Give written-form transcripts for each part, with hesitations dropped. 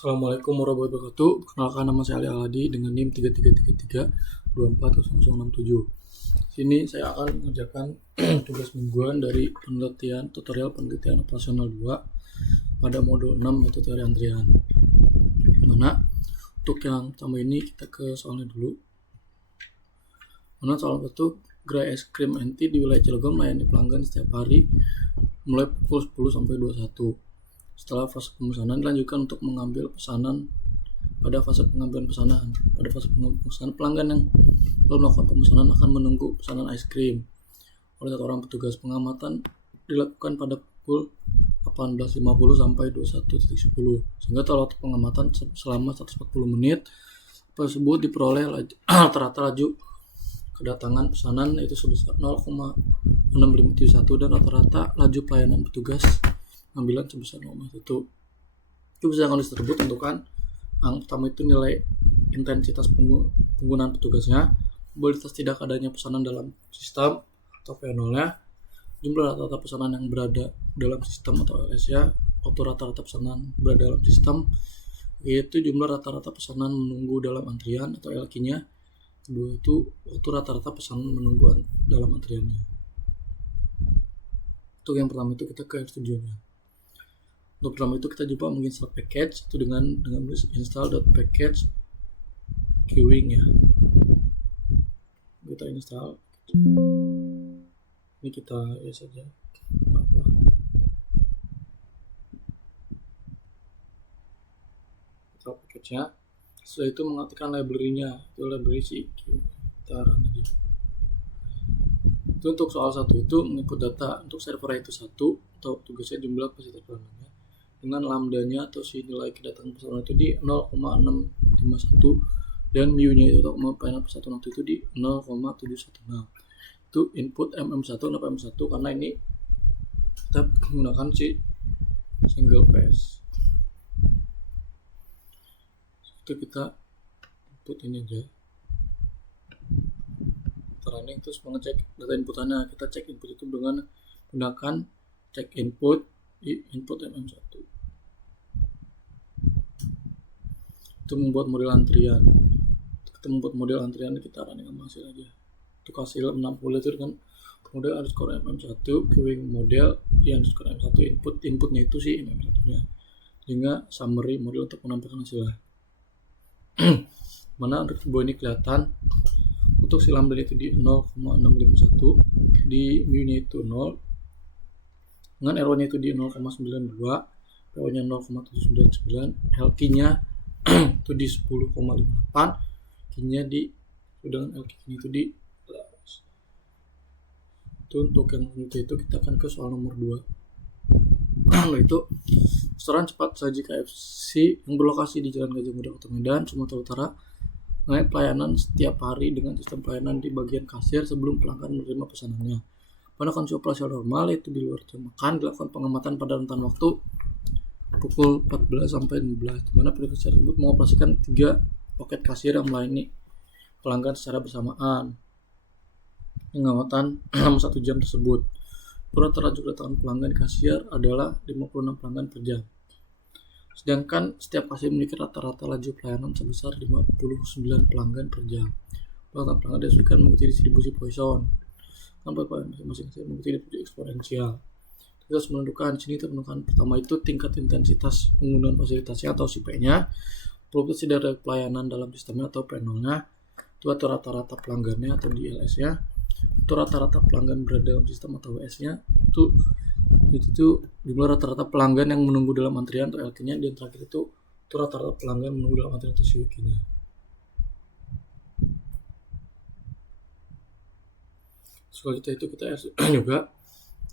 Assalamualaikum warahmatullahi wabarakatuh. Perkenalkan, nama saya Ali Aladi dengan NIM 3333240067. Sini saya akan mengerjakan tugas mingguan dari tutorial penelitian operasional 2 pada modul 6 yaitu teori antrian. Mana untuk yang pertama ini kita ke soalnya dulu. Mana soal itu gerai es krim NT di wilayah Cilegon melayani pelanggan setiap hari mulai pukul 10 sampai 21. Setelah fase pemesanan dilanjutkan untuk mengambil pesanan. Pada fase pengambilan pesanan, pelanggan yang belum melakukan pemesanan akan menunggu pesanan es krim oleh satu orang petugas. Pengamatan dilakukan pada pukul 18.50 sampai 21.10 sehingga total waktu pengamatan selama 140 menit tersebut diperoleh rata-rata laju kedatangan pesanan yaitu sebesar 0,6571 dan rata-rata laju pelayanan petugas pengambilan sebesar 0,1. Itu bisa kondisi tersebut tentukan. Yang pertama itu nilai intensitas penggunaan petugasnya, probabilitas tidak adanya pesanan dalam sistem atau P0-nya, jumlah rata-rata pesanan yang berada dalam sistem atau LS-nya, waktu rata-rata pesanan berada dalam sistem, yaitu jumlah rata-rata pesanan menunggu dalam antrian atau LQ-nya. Kedua itu waktu rata-rata pesanan menunggu dalam antriannya. Untuk yang pertama itu kita ke studionya. Untuk pertama itu kita coba menginstal package itu dengan install.package queuing ya. Kita install. Ini kita ya saja. Install package-nya. Setelah itu mengartikan library-nya. Itu library si kita run aja. Itu untuk soal 1 itu menginput data untuk server itu 1 atau tugasnya jumlah kapasitas pelanggannya dengan lambdanya atau si nilai kedatangan pesanan itu di 0,651 dan mu-nya itu atau pelayanan pesanan itu di 0,716. Itu input mm1 kenapa mm1 karena ini kita menggunakan si single pass. Itu kita input ini aja running terus mengecek data inputannya. Kita cek input itu dengan menggunakan cek input di input mm1. Itu membuat model antrian. Kita membuat model antrian kita running sama hasil aja. Untuk hasil 60 itu dengan model underscore mm1 queuing model di underscore m1 inputnya itu sih mm1 nya sehingga summary model untuk menampilkan hasilnya. Mana untuk sebuah ini kelihatan untuk si lambda itu di 0,651 di mu-nya itu 0 dengan error-nya itu di 0,92 PO-nya 0,799 LQ-nya itu di 10,58 Q-nya di dengan LQ-nya itu di 11. Itu untuk yang itu kita akan ke soal nomor 2. Itu restoran cepat saji KFC yang berlokasi di Jalan Gajah Mada, Kota Medan, Sumatera Utara naik pelayanan setiap hari dengan sistem pelayanan di bagian kasir sebelum pelanggan menerima pesanannya. Pada kondisi operasional normal yaitu di luar jam makan dilakukan pengamatan pada rentan waktu pukul 14 sampai 15 di mana petugas tersebut mengoperasikan 3 loket kasir yang melayani pelanggan secara bersamaan. Pengamatan selama 1 jam tersebut. Rata-rata kedatangan pelanggan kasir adalah 56 pelanggan per jam. Sedangkan setiap kasir memiliki rata-rata laju pelayanan sebesar 59 pelanggan per jam. Pelanggan disesuaikan mengikuti distribusi Poisson. Sampai masing-masing kasir mengikuti distribusi eksponensial. Kita harus menentukan di sini menentukan pertama itu tingkat intensitas penggunaan fasilitasnya atau si P-nya, probabilitas dari pelayanan dalam sistemnya atau P0-nya, itu atau rata-rata pelanggannya atau di LS-nya, itu rata-rata pelanggan berada dalam sistem atau WS-nya, itu jumlah rata-rata pelanggan yang menunggu dalam antrian atau LQ-nya, dan terakhir itu rata-rata pelanggan menunggu dalam antrian atau CWQ-nya. Selanjutnya itu kita juga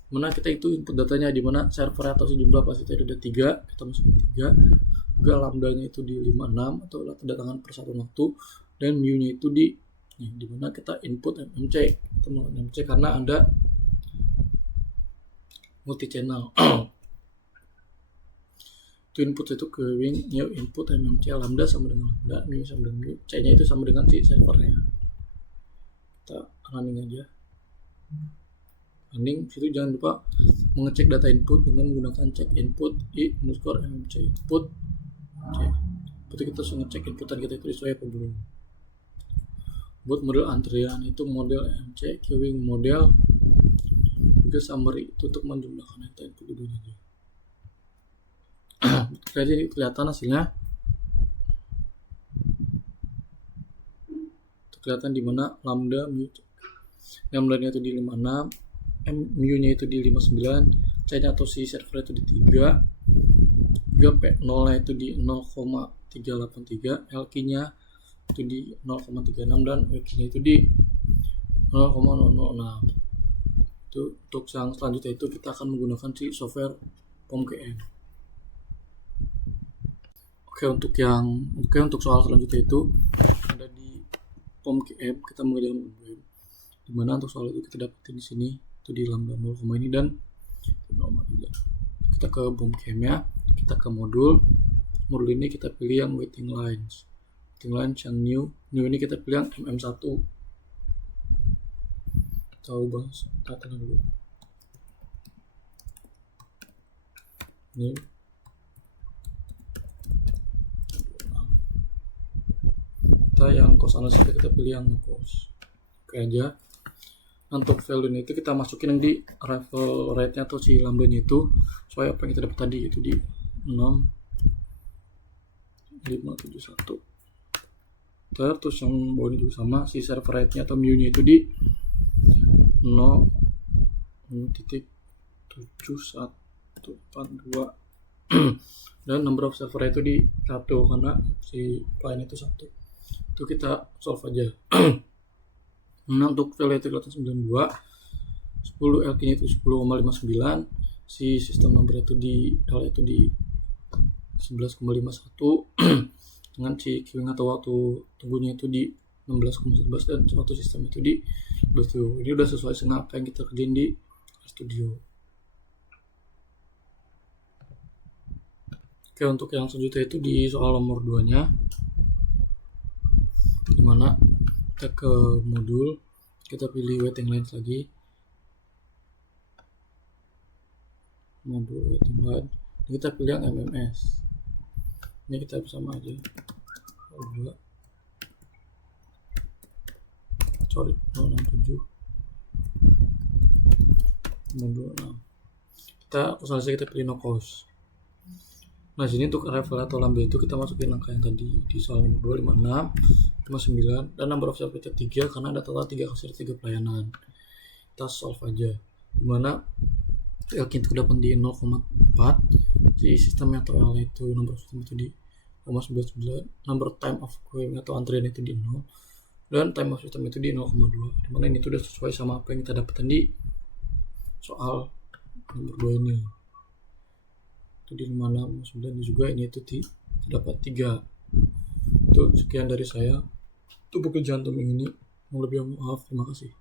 mana kita itu input datanya di mana server atau sejumlah fasilitas itu ada 3, kita masuk ke 3, juga lambdanya itu di 56 atau kedatangan per satu waktu, dan mu-nya itu di mana kita input mmc, kita mau mmc karena ada multi channel. Itu input itu queuing new input mmc lambda sama dengan lambda, mu sama dengan mu, c-nya itu sama dengan si servernya. Kita running aja. Situ jangan lupa mengecek data input dengan menggunakan cek input i underscore mmc input. berarti kita harus ngecek inputan kita itu sesuai apa belum. Buat model antrian itu model MC, queuing model, juga summary itu untuk menjumlahkan data input dulu aja. Jadi kelihatan hasilnya, kelihatan di mana lambda nya itu di 56, mu nya itu di 59, c nya atau si server itu di 3, juga p0 nya itu di 0,383, lk nya itu di 0,36, dan wk nya itu di 0,006. Itu untuk yang selanjutnya itu kita akan menggunakan si software POM-GM. Untuk soal selanjutnya itu ada di POM-GM, kita mengerjakan POM-GM, dimana untuk soal itu kita dapetin di sini itu di lambda 0, ini dan 0,3. Kita ke POM-GM ya, kita ke modul ini kita pilih yang waiting lines yang new ini kita pilih yang mm1. Tahu bahas tata dulu ini kita yang cost analysis kita pilih yang cost. Oke aja. Untuk value ini itu kita masukin yang di arrival rate nya atau si lambda nya itu sesuai apa yang kita dapat tadi, itu di 6571. Terus yang bawah ini juga sama, si server rate nya atau mu nya itu di 0.7182 dan number of server itu di 1 karena si client itu 1. Itu kita solve aja. Nah, untuk value itu kelihatan 92, 10 LK nya itu 10,59, si sistem number itu di L itu di 11,51 dengan si queuing atau waktu tunggunya itu di 16,11 dan suatu sistem itu di 20. Ini udah sesuai dengan apa yang kita kerjain di studio. Oke, untuk yang selanjutnya itu di soal nomor 2 nya, dimana kita ke modul, kita pilih waiting lines lagi, modul waiting line, ini kita pilih yang MMS, ini kita sama aja 067 modul 6, kita usaha kita pilih no cost. Nah, sini untuk arrival atau lambda itu kita masukin angka yang tadi di soal nomor 2, 56, 59, dan number of server 3 karena ada total 3 kasir 3 pelayanan. Kita solve aja, dimana LK itu dapat di 0,4, si sistemnya atau L itu number of system itu di 0,99, number time of queuing atau antrian itu di 0, dan time of system itu di 0,2, dimana ini tuh udah sesuai sama apa yang kita dapatkan di soal nomor 2 ini. Itu di 56, 9 juga ini itu dapat 3. Itu sekian dari saya. Itu pekerjaan untuk ini. Mau lebih maaf, terima kasih.